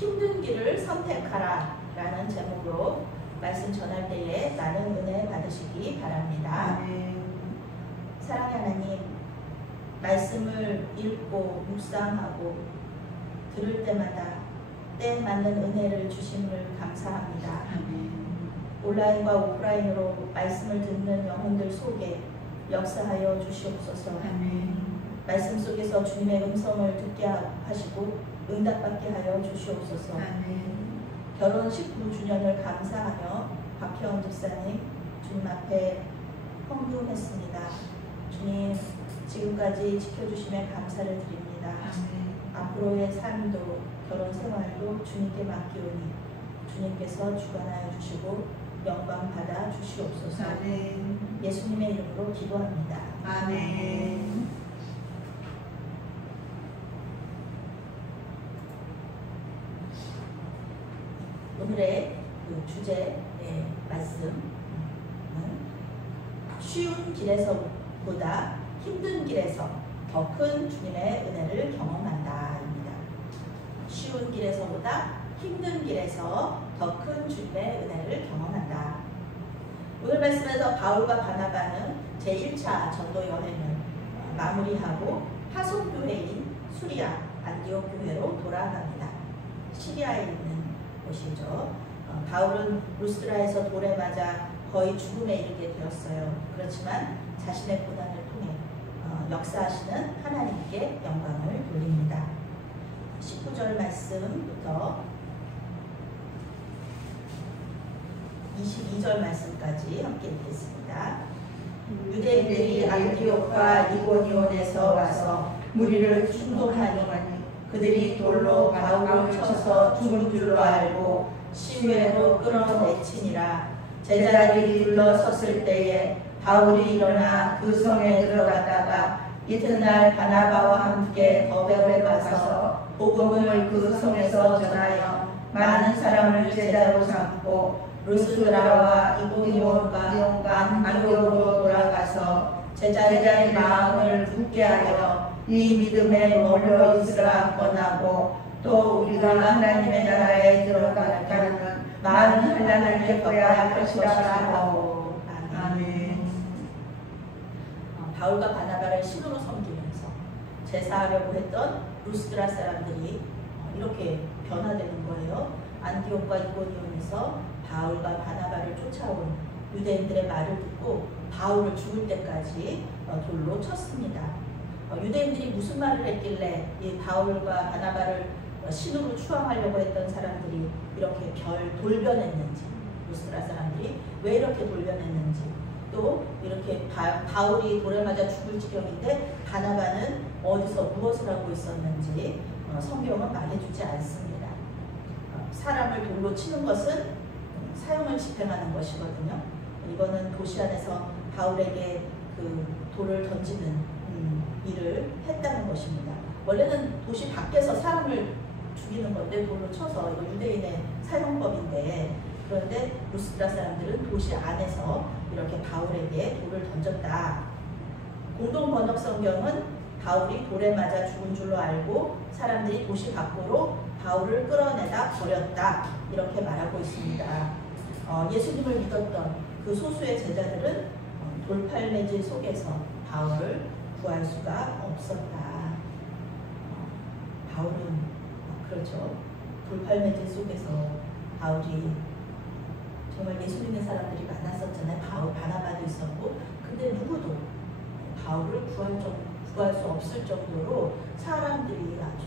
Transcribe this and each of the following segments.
힘든 길을 선택하라 라는 제목으로 말씀 전할 때에 나는 은혜 받으시기 바랍니다. 사랑의 하나님, 말씀을 읽고 묵상하고 들을 때마다 때에 맞는 은혜를 주심을 감사합니다. 온라인과 오프라인으로 말씀을 듣는 영혼들 속에 역사하여 주시옵소서. 말씀 속에서 주님의 음성을 듣게 하시고 응답받게 하여 주시옵소서. 결혼 19주년을 감사하며 박혜원 집사님 주님 앞에 헌금했습니다. 주님, 지금까지 지켜주심에 감사를 드립니다. 앞으로의 삶도 결혼 생활도 주님께 맡기오니 주님께서 주관하여 주시고 영광 받아 주시옵소서. 예수님의 이름으로 기도합니다. 아멘. 오늘의 그 주제 말씀, 쉬운 길에서보다 힘든 길에서 더 큰 주님의 은혜를 경험한다입니다. 쉬운 길에서보다 힘든 길에서 더 큰 주님의 은혜를 경험한다. 오늘 말씀에서 바울과 바나바는 제1차 전도 여행을 마무리하고 파송교회인 수리아 안디옥 교회로 돌아갑니다. 시리아에 있는 곳이죠. 바울은 루스드라에서 돌에 맞아 거의 죽음에 이르게 되었어요. 그렇지만 자신의 고난을 통해 역사하시는 하나님께 영광을 돌립니다. 19절 말씀부터 22절 말씀까지 함께 읽겠습니다. 유대인들이 안디옥과 이고니온에서 와서 무리를 충동하니 그들이 돌로 바울을 쳐서 죽은 줄로 알고 시외로 끌어내치니라. 제자들이 둘러섰을 때에 바울이 일어나 그 성에 들어갔다가 이튿날 바나바와 함께 더베에 가서 복음을 그 성에서 전하여 많은 사람을 제자로 삼고 루스드라와 이고니온과 안디옥으로 돌아가서 제자들의 마음을 굳게 하여 이 믿음에 머물러 있으라 권하고 또 우리가 하나님의 나라에 들어가는 많은 환난을 겪어야 할 것이라 하고. 아멘. 바울과 바나바를 신으로 섬기면서 제사하려고 했던 루스드라 사람들이 이렇게 변화되는 거예요. 안디옥과 이고니온에서 바울과 바나바를 쫓아온 유대인들의 말을 듣고 바울을 죽을 때까지 돌로 쳤습니다. 유대인들이 무슨 말을 했길래 이 바울과 바나바를 신으로 추앙하려고 했던 사람들이 이렇게 돌변했는지, 루스드라 사람들이 왜 이렇게 돌변했는지, 또 이렇게 바울이 돌에 맞아 죽을 지경인데 바나바는 어디서 무엇을 하고 있었는지 성경은 말해주지 않습니다. 사람을 돌로 치는 것은 사형을 집행하는 것이거든요. 이거는 도시 안에서 바울에게 그 돌을 던지는 일을 했다는 것입니다. 원래는 도시 밖에서 사람을 죽이는 건데 돌로 쳐서 이거 유대인의 사용법인데, 그런데 루스드라 사람들은 도시 안에서 이렇게 바울에게 돌을 던졌다. 공동 번역 성경은 바울이 돌에 맞아 죽은 줄로 알고 사람들이 도시 밖으로 바울을 끌어내다 버렸다 이렇게 말하고 있습니다. 예수님을 믿었던 그 소수의 제자들은 돌팔매질 속에서 바울을 구할 수가 없었다. 바울은 그렇죠. 돌팔매질 속에서 바울이 정말 예수 믿는 사람들이 많았었잖아요. 바울, 바나바도 있었고, 근데 누구도 바울을 구할 수 없을 정도로 사람들이 아주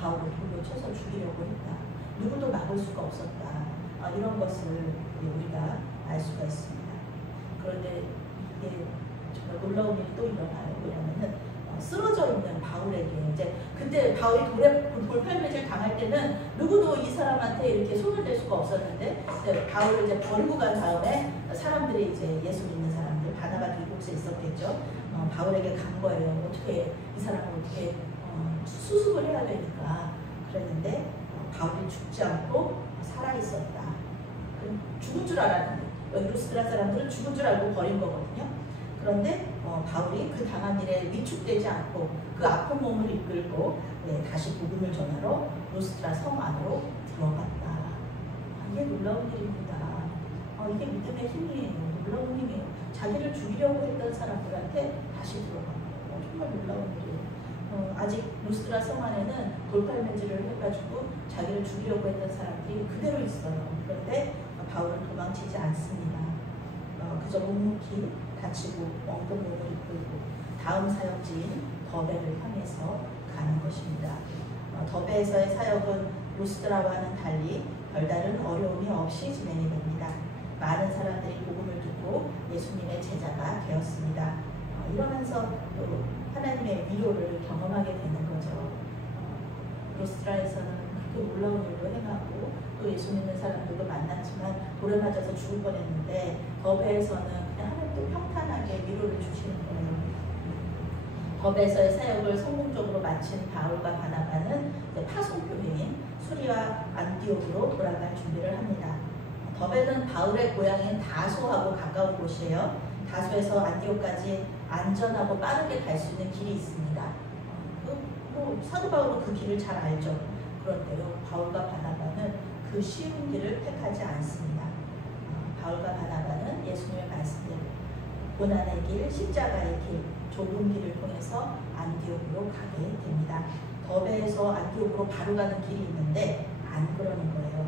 바울을 돌로 쳐서 죽이려고 했다. 누구도 막을 수가 없었다. 이런 것을 우리가 알 수가 있습니다. 그런데 이게 정말 놀라운 일이 또 일어나요. 왜냐하면 쓰러져 있는 바울에게 이제 그때 바울이 돌팔매질 당할 때는 누구도 이 사람한테 이렇게 손을 댈 수가 없었는데 바울을 이제 버리고 간 다음에 사람들이 이제 예수 믿는 사람들 바나바도 이곳에 있었겠죠. 바울에게 간 거예요. 어떻게 이 사람을 어떻게 수습을 해야 되니까 그랬는데 바울이 죽지 않고 살아 있었다. 죽은 줄 알았는데 여기 루스드라 사람들은 죽은 줄 알고 버린 거거든요. 그런데 바울이 그 당한 일에 위축되지 않고 그 아픈 몸을 이끌고 다시 복음을 전하러 루스드라 성 안으로 들어갔다. 이게 놀라운 일입니다. 이게 믿음의 힘이에요. 놀라운 힘이에요. 자기를 죽이려고 했던 사람들한테 다시 들어간 거예요. 정말 놀라운 일이에요. 아직 루스드라 성 안에는 돌팔매질을 해가지고 자기를 죽이려고 했던 사람들이 그대로 있어요. 그런데 바울은 도망치지 않습니다. 그저 묵묵히 다치고 엉뚱 몸을 이끌고 다음 사역지인 더베를 향해서 가는 것입니다. 더베에서의 사역은 루스드라와는 달리 별다른 어려움이 없이 진행이 됩니다. 많은 사람들이 복음을 듣고 예수님의 제자가 되었습니다. 이러면서 또 하나님의 위로를 경험하게 되는 거죠. 루스드라에서는 그렇게 놀라운 일도 행하고 또 예수 믿는 사람들도 만났지만 돌에 맞아서 죽을 뻔했는데 더베에서는 그냥 하나님도 평탄하게 위로를 주시는 거예요. 더베에서의 사역을 성공적으로 마친 바울과 바나바는 파송교회인 수리와 안디옥으로 돌아갈 준비를 합니다. 더베는 바울의 고향인 다소하고 가까운 곳이에요. 다소에서 안디옥까지 안전하고 빠르게 갈 수 있는 길이 있습니다. 사도 바울은 그 길을 잘 알죠. 그런데요, 바울과 바나바는 그 쉬운 길을 택하지 않습니다. 바울과 바나바는 예수님의 말씀대로 고난의 길, 십자가의 길, 좁은 길을 통해서 안디옥으로 가게 됩니다. 더베에서 안디옥으로 바로 가는 길이 있는데 안 그러는 거예요.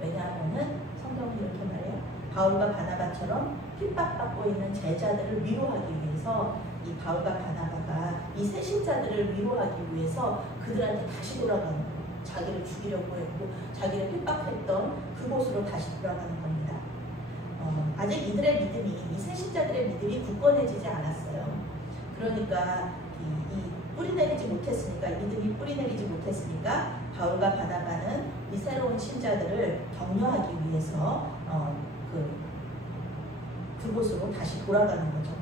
왜냐하면은 성경은 이렇게 말해요. 바울과 바나바처럼 핍박받고 있는 제자들을 위로하기 위해서 이 바울과 바나바가 이 새신자들을 위로하기 위해서 그들한테 다시 돌아가는 거예요. 자기를 죽이려고 했고 자기를 핍박했던 그곳으로 다시 돌아가는 겁니다. 아직 이들의 믿음이, 이 새신자들의 믿음이 굳건해지지 않았어요. 그러니까 이 뿌리내리지 못했으니까, 믿음이 뿌리내리지 못했으니까 바울과 바나바는 이 새로운 신자들을 격려하기 위해서 그곳으로 다시 돌아가는 거죠.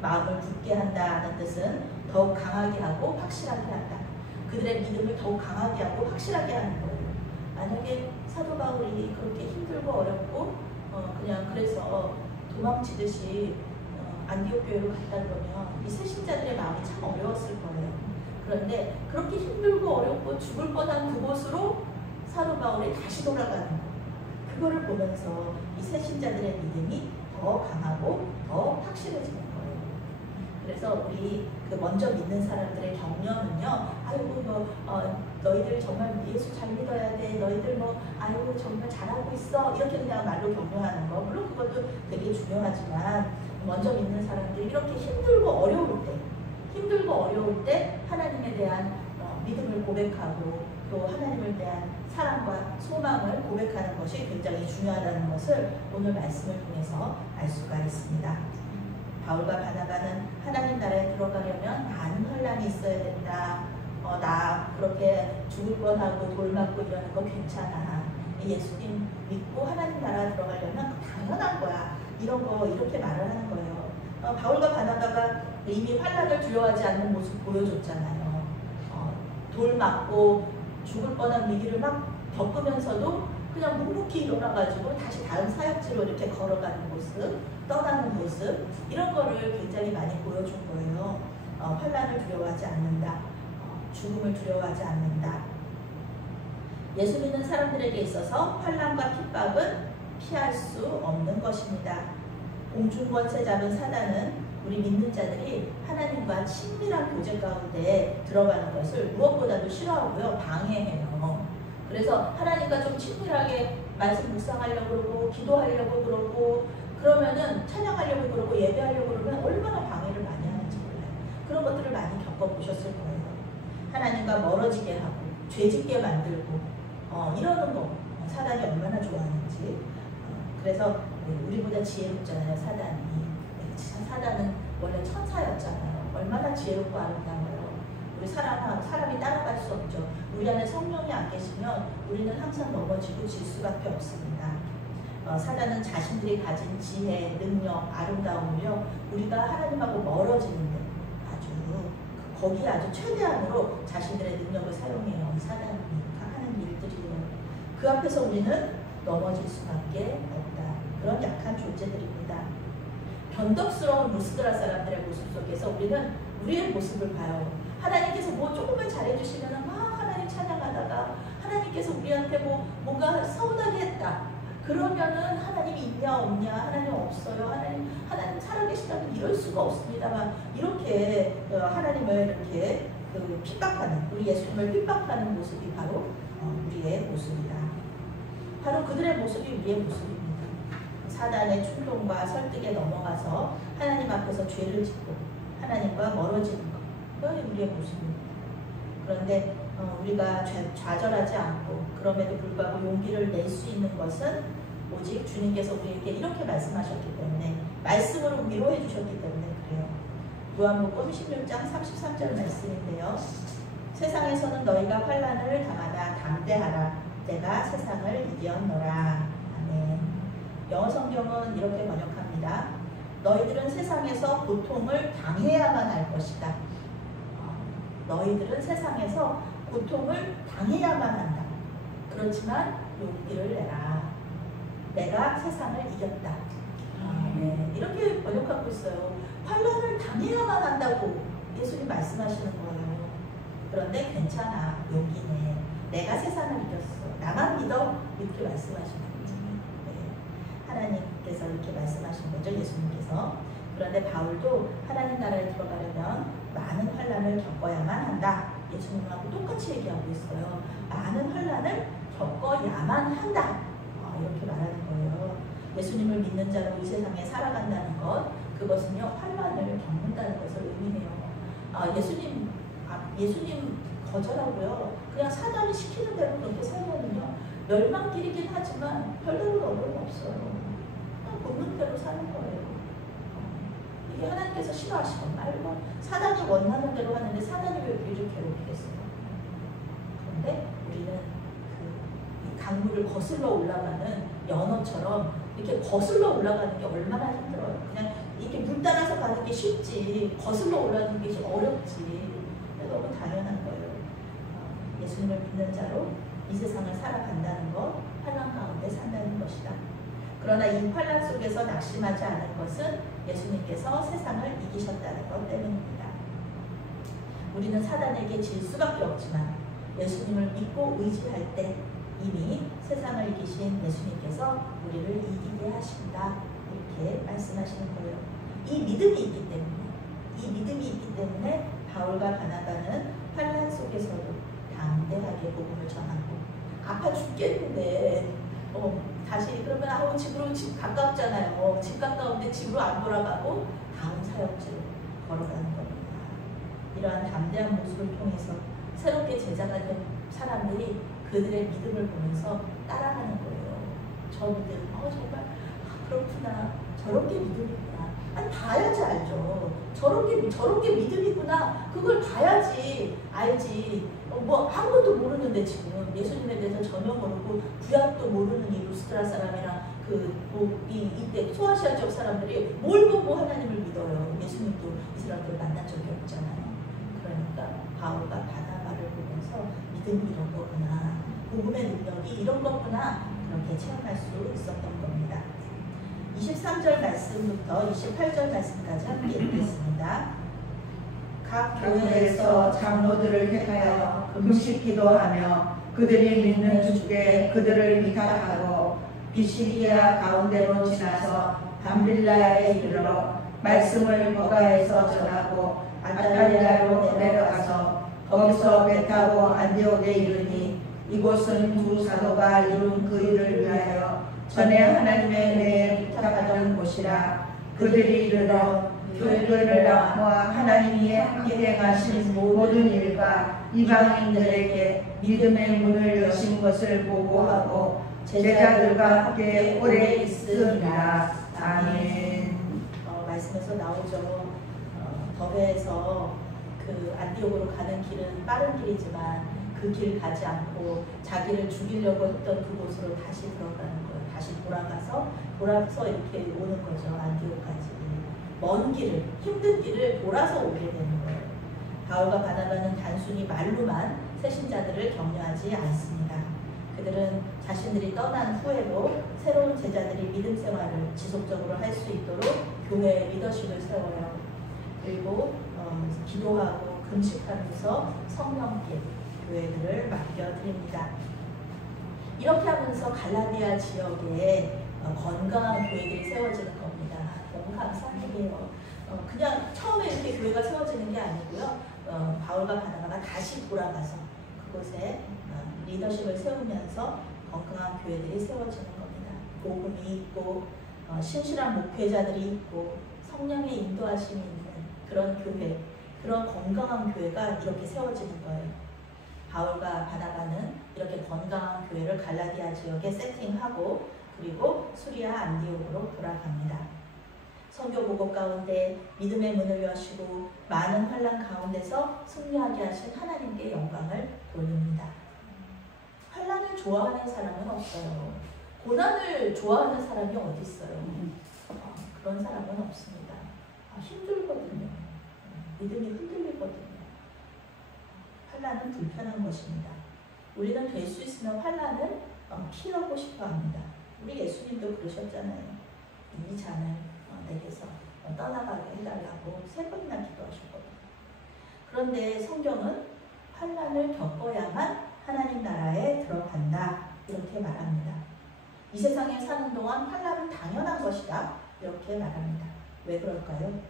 마음을 굳게 한다는 뜻은 더욱 강하게 하고 확실하게 한다. 그들의 믿음을 더욱 강하게 하고 확실하게 하는 거예요. 만약에 사도 바울이 그렇게 힘들고 어렵고 그냥 그래서 도망치듯이 안디옥 교회로 갔다 그러면 이 새신자들의 마음이 참 어려웠을 거예요. 그런데 그렇게 힘들고 어렵고 죽을 뻔한 그곳으로 사도 바울이 다시 돌아가는 거. 그거를 보면서 이 새신자들의 믿음이 더 강하고 더 확실해지는 거예요. 그래서 우리 먼저 믿는 사람들의 격려는요, 아이고 너희들 정말 예수 잘 믿어야 돼, 너희들 아이고 정말 잘하고 있어, 이렇게 그냥 말로 격려하는 거, 물론 그것도 되게 중요하지만, 먼저 믿는 사람들이 이렇게 힘들고 어려울 때 하나님에 대한 믿음을 고백하고 또 하나님을 대한 사랑과 소망을 고백하는 것이 굉장히 중요하다는 것을 오늘 말씀을 통해서 알 수가 있습니다. 바울과 바나바는 하나님 나라에 들어가려면 많은 혼란이 있어야 된다. 나 그렇게 죽을 뻔하고 돌 맞고 이러는 거 괜찮아. 예수님 믿고 하나님 나라에 들어가려면 당연한 거야. 이런 거 이렇게 말을 하는 거예요. 바울과 바나바가 이미 환난을 두려워하지 않는 모습 보여줬잖아요. 돌 맞고 죽을 뻔한 위기를 막 겪으면서도 그냥 묵묵히 일어나가지고 다시 다음 사역지로 이렇게 걸어가는 모습, 떠나는 모습, 이런 거를 굉장히 많이 보여준 거예요. 환난을 두려워하지 않는다. 죽음을 두려워하지 않는다. 예수 믿는 사람들에게 있어서 환난과 핍박은 피할 수 없는 것입니다. 공중권세 잡은 사단은 우리 믿는 자들이 하나님과 친밀한 교제 가운데 들어가는 것을 무엇보다도 싫어하고요, 방해해요. 그래서 하나님과 좀 친밀하게 말씀 묵상하려고 그러고 기도하려고 그러고 그러면은 찬양하려고 그러고 예배하려고 그러면 얼마나 방해를 많이 하는지 몰라요. 그런 것들을 많이 겪어보셨을 거예요. 하나님과 멀어지게 하고 죄짓게 만들고 이러는 거 사단이 얼마나 좋아하는지. 그래서 우리보다 지혜롭잖아요, 사단이. 사단은 원래 천사였잖아요. 얼마나 지혜롭고 아름다워요. 우리 사람이 따라갈 수 없죠. 우리 안에 성령이 안 계시면 우리는 항상 넘어지고 질 수밖에 없습니다. 사단은 자신들이 가진 지혜, 능력, 아름다움을요, 우리가 하나님하고 멀어지는데 거기에 아주 최대한으로 자신들의 능력을 사용해요. 사단이 하는 일들이에요. 그 앞에서 우리는 넘어질 수밖에 없다. 그런 약한 존재들입니다. 변덕스러운 루스드라 사람들의 모습 속에서 우리는 우리의 모습을 봐요. 하나님께서 뭐 조금만 잘해주시면 막 하나님 찬양하다가 뭔가 서운하게 했다. 그러면은 하나님이 있냐 없냐, 하나님 없어요, 하나님 살아계시다면 이럴 수가 없습니다만, 이렇게 하나님을 이렇게 핍박하는, 우리 예수님을 핍박하는 모습이 바로 우리의 모습이다. 바로 그들의 모습이 우리의 모습입니다. 사단의 충동과 설득에 넘어가서 하나님 앞에서 죄를 짓고 하나님과 멀어지는 것, 그것이 우리의 모습입니다. 그런데 우리가 좌절하지 않고 그럼에도 불구하고 용기를 낼 수 있는 것은 오직 주님께서 우리에게 이렇게 말씀하셨기 때문에, 말씀으로 위로해 주셨기 때문에 그래요. 요한복음 16장 33절 말씀인데요. 세상에서는 너희가 환난을 당하다 담대하라. 내가 세상을 이겼노라. 아멘. 영어 성경은 이렇게 번역합니다. 너희들은 세상에서 고통을 당해야만 할 것이다. 너희들은 세상에서 고통을 당해야만 한다. 그렇지만 용기를 내라. 내가 세상을 이겼다. 네, 이렇게 번역하고 있어요. 환난을 당해야만 한다고 예수님 말씀하시는 거예요. 그런데 괜찮아, 용기 내. 내가 세상을 이겼어. 나만 믿어. 이렇게 말씀하시는 거죠. 네. 하나님께서 이렇게 말씀하신 거죠, 예수님께서. 그런데 바울도 하나님 나라에 들어가려면 많은 환난을 겪어야만 한다. 예수님하고 똑같이 얘기하고 있어요. 많은 환난을 겪어야만 한다. 이렇게 말하는 거예요. 예수님을 믿는 자로 이 세상에 살아간다는 것, 그것은요, 환난을 겪는다는 것을 의미해요. 예수님 거절하고요, 그냥 사단이 시키는 대로 그렇게 살면은요, 멸망길이긴 하지만 별다른 어려움 없어요. 그냥 본능대로 사는 거예요. 이게 하나님께서 싫어하시건 말건 사단이 원하는 대로 하는데 사단이 왜 우리를 괴롭히겠어요? 그런데 우리는 그 강물을 거슬러 올라가는 연어처럼 이렇게 거슬러 올라가는 게 얼마나 힘들어요. 그냥 이렇게 물 따라서 가는 게 쉽지, 거슬러 올라가는 게 어렵지. 너무 당연한 거예요. 예수님을 믿는 자로 이 세상을 살아간다는 것, 환난 가운데 산다는 것이다. 그러나 이 환난 속에서 낙심하지 않은 것은 예수님께서 세상을 이기셨다는 것 때문입니다. 우리는 사단에게 질 수밖에 없지만 예수님을 믿고 의지할 때 이미 세상을 이기신 예수님께서 우리를 이기게 하신다. 이렇게 말씀하시는 거예요. 이 믿음이 있기 때문에 바울과 바나바는 환난 속에서도 담대하게 복음을 전하고, 아파 죽겠는데 다시 그러면 집 가깝잖아요. 집 가까운데 집으로 안 돌아가고 다음 사역지로 걸어가는 겁니다. 이러한 담대한 모습을 통해서 새롭게 제자가 된 사람들이 그들의 믿음을 보면서 따라하는 거예요. 저 믿음, 정말 그렇구나, 저렇게 믿음이구나. 아니, 봐야지 알죠. 저렇게 믿음이구나. 그걸 봐야지 알지. 아무것도 모르는데 지금 예수님에 대해서 전혀 모르고 구약도 모르는 이 루스드라 사람이랑 이때 소아시아 지역 사람들이 뭘 보고 하나님을 믿어요. 예수님도 이 사람들 만난 적이 없잖아요. 그러니까 바울과 바나바를 보면서 믿음이 이런 거구나, 복음의 능력이 이런 거구나, 그렇게 체험할 수 있었던 겁니다. 23절 말씀부터 28절 말씀까지 함께 읽겠습니다. 각 교회에서 장로들을 택하여 금식 기도하며 그들이 믿는 주께 그들을 위탁하고 비시디아 가운데로 지나서 담빌라에 이르러 말씀을 거가에서 전하고 아탈리아로 내려가서 거기서 배 타고 안디옥에 이르니, 이곳은 두 사도가 이룬 그 일을 위하여 전에 하나님의 은혜에 부탁하던 곳이라. 그들이 이르러 교회를 낳고와 하나님이 함께 행하신 모든 일과 이방인들에게 믿음의 문을 여신 것을 보고하고 제자들과 함께 오래 있으리라. 아멘. 말씀에서 나오죠. 더베에서 그 안디옥으로 가는 길은 빠른 길이지만 그 길 가지 않고 자기를 죽이려고 했던 그곳으로 다시 들어가는 거예요. 다시 돌아서 이렇게 오는 거죠. 안디옥까지. 먼 길을, 힘든 길을 돌아서 오게 되는 거예요. 바울과 바나바는 단순히 말로만 새신자들을 격려하지 않습니다. 그들은 자신들이 떠난 후에도 새로운 제자들이 믿음 생활을 지속적으로 할 수 있도록 교회의 리더십을 세워요. 그리고 기도하고 금식하면서 성령께 교회들을 맡겨드립니다. 이렇게 하면서 갈라디아 지역에 건강한 교회들이 세워지는 겁니다. 너무 감사한 일이에요. 그냥 처음에 이렇게 교회가 세워지는 게 아니고요. 바울과 바나바가 다시 돌아가서 그곳에 리더십을 세우면서 건강한 교회들이 세워지는 겁니다. 복음이 있고 신실한 목회자들이 있고 성령의 인도하심이 있는 그런 교회, 그런 건강한 교회가 이렇게 세워지는 거예요. 바울과 바나바는 이렇게 건강한 교회를 갈라디아 지역에 세팅하고 그리고 수리아 안디옥으로 돌아갑니다. 선교 보고 가운데 믿음의 문을 여시고 많은 환난 가운데서 승리하게 하신 하나님께 영광을 돌립니다. 환난을 좋아하는 사람은 없어요. 고난을 좋아하는 사람이 어디 있어요? 그런 사람은 없습니다. 힘들거든요. 믿음이 흔들리거든요. 환난은 불편한 것입니다. 우리는 될 수 있으면 환난을 피하고 싶어 합니다. 우리 예수님도 그러셨잖아요. 이 잔을 내게서 떠나가게 해달라고 3번이나 기도하셨거든요. 그런데 성경은 환난을 겪어야만 하나님 나라에 들어간다 이렇게 말합니다. 이 세상에 사는 동안 환난은 당연한 것이다 이렇게 말합니다. 왜 그럴까요?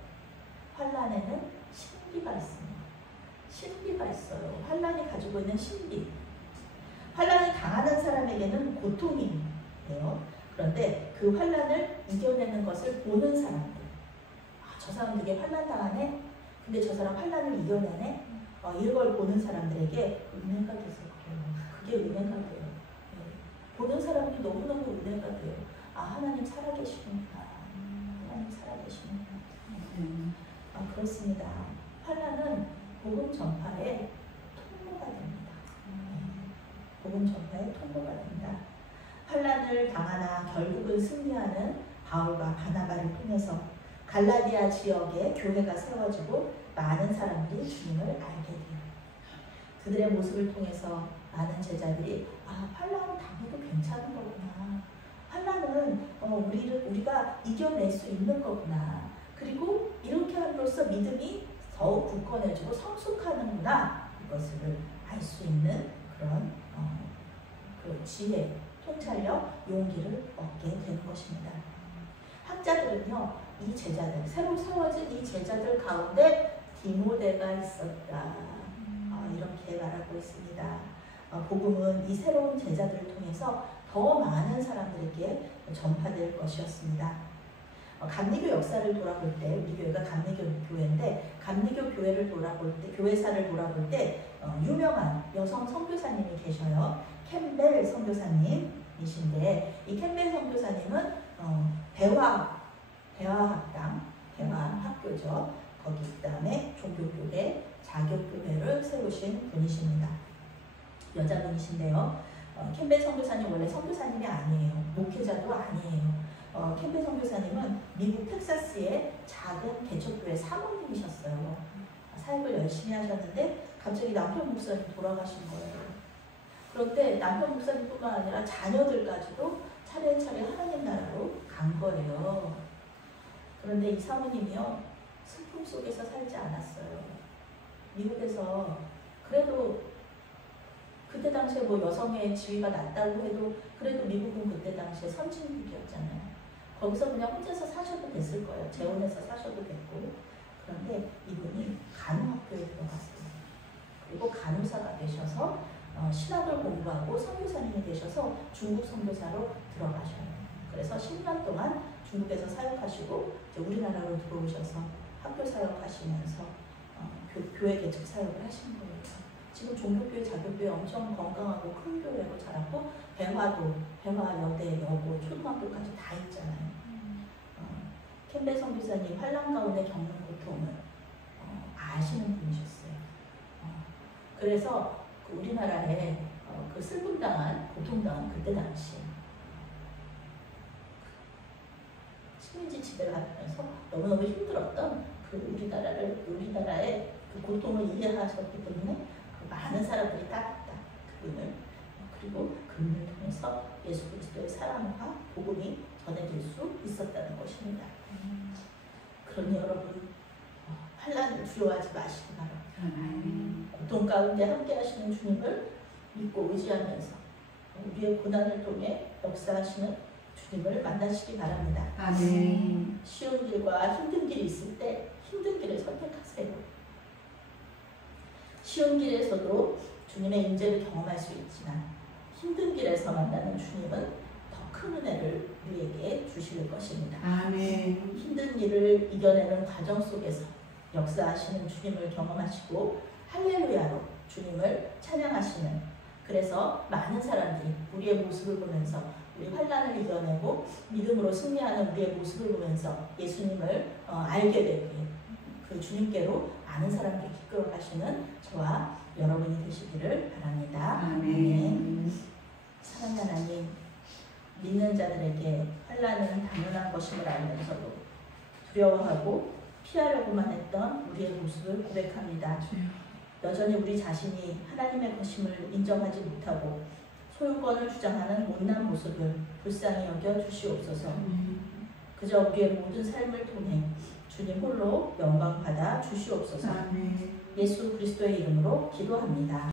환난에는 신비가 있습니다. 신비가 있어요. 환난이 가지고 있는 신비. 환난이 당하는 사람에게는 고통이에요. 그런데 그 환난을 이겨내는 것을 보는 사람들, 저 사람 되게 환난 당하네? 근데 저 사람 환난을 이겨내네? 이걸 보는 사람들에게 은혜가 돼서 그래요. 그게 은혜가 돼요. 보는 사람이 너무너무 은혜가 돼요. 하나님 살아계시구나. 하나님 살아계시구나. 그렇습니다. 환난은 복음 전파의 통로가 됩니다. 복음 전파의 통로가 됩니다. 환난을 당하나 결국은 승리하는 바울과 바나바를 통해서 갈라디아 지역에 교회가 세워지고 많은 사람들이 주님을 알게 돼요. 그들의 모습을 통해서 많은 제자들이 환난은 당해도 괜찮은 거구나. 환난은 우리가 이겨낼 수 있는 거구나. 그리고 이렇게 함으로써 믿음이 더욱 굳건해지고 성숙하는구나. 이것을 알 수 있는 그런 그 지혜, 통찰력, 용기를 얻게 되는 것입니다. 학자들은요, 이 제자들, 새로 세워진 이 제자들 가운데 디모데가 있었다. 이렇게 말하고 있습니다. 복음은 이 새로운 제자들을 통해서 더 많은 사람들에게 전파될 것이었습니다. 감리교 역사를 돌아볼 때, 우리 교회가 감리교 교회인데, 감리교 교회를 돌아볼 때, 교회사를 돌아볼 때 유명한 여성 선교사님이 계셔요. 캠벨 선교사님이신데, 이 캠벨 선교사님은 대화학당, 대화학교죠. 거기 그다음에 종교교회, 자교교회를 세우신 분이십니다. 여자분이신데요. 캠벨 선교사님 원래 선교사님이 아니에요. 목회자도 아니에요. 캠벨 선교사님은 미국 텍사스의 작은 개척교회 사모님이셨어요. 사역을 열심히 하셨는데 갑자기 남편 목사님 돌아가신 거예요. 그런데 남편 목사님뿐만 아니라 자녀들까지도 차례차례 하나님 나라로 간 거예요. 그런데 이 사모님이요, 슬픔 속에서 살지 않았어요. 미국에서 그래도 그때 당시에 뭐 여성의 지위가 낮다고 해도 그래도 미국은 그때 당시에 선진국이었잖아요. 거기서 그냥 혼자서 사셔도 됐을 거예요. 재혼해서 사셔도 됐고. 그런데 이분이 간호학교에 들어갔어요. 그리고 간호사가 되셔서 신학을 공부하고 선교사님이 되셔서 중국 선교사로 들어가셔요. 그래서 10년 동안 중국에서 사역하시고 이제 우리나라로 들어오셔서 학교 사역하시면서 교회 개척 사역을 하신 거예요. 지금 종교교회, 자교교회 엄청 건강하고 큰 교회로 자랐고 배화도, 배화, 여대, 여고, 초등학교까지 다 있잖아요. 캠벨 선교사님 환난 가운데 겪는 고통을 아시는 분이셨어요. 그래서 우리나라에 그 슬픔당한, 고통당한 그때 당시 식민지 지배를 하면서 너무너무 힘들었던 그 우리나라의 그 고통을 이해하셨기 때문에 그 많은 사람들이 따랐다. 그분을. 그리고 그분을 통해서 예수 그리스도의 사랑과 복음이 전해질 수 있었다는 것입니다. 그러니 여러분, 환난을 두려워하지 마시기 바랍니다. 고통 가운데 함께 하시는 주님을 믿고 의지하면서 우리의 고난을 통해 역사하시는 주님을 만나시기 바랍니다. 아멘. 쉬운 길과 힘든 길이 있을 때 힘든 길을 선택하세요. 쉬운 길에서도 주님의 임재를 경험할 수 있지만 힘든 길에서 만나는 주님은 더 큰 은혜를 우리에게 주실 것입니다. 아멘. 힘든 일을 이겨내는 과정 속에서 역사하시는 주님을 경험하시고 할렐루야로 주님을 찬양하시는, 그래서 많은 사람들이 우리의 모습을 보면서 우리 환난을 이겨내고 믿음으로 승리하는 우리의 모습을 보면서 예수님을 알게 되게, 그 주님께로 아는 사람들이 이끌어 가시는 저와 여러분이 되시기를 바랍니다. 아멘. 사랑하는 하나님, 믿는 자들에게 환난은 당연한 것임을 알면서도 두려워하고 피하려고만 했던 우리의 모습을 고백합니다. 여전히 우리 자신이 하나님의 것임을 인정하지 못하고 소유권을 주장하는 못난 모습을 불쌍히 여겨 주시옵소서. 그저 우리의 모든 삶을 통해 주님 홀로 영광 받아 주시옵소서. 아멘. 예수 그리스도의 이름으로 기도합니다.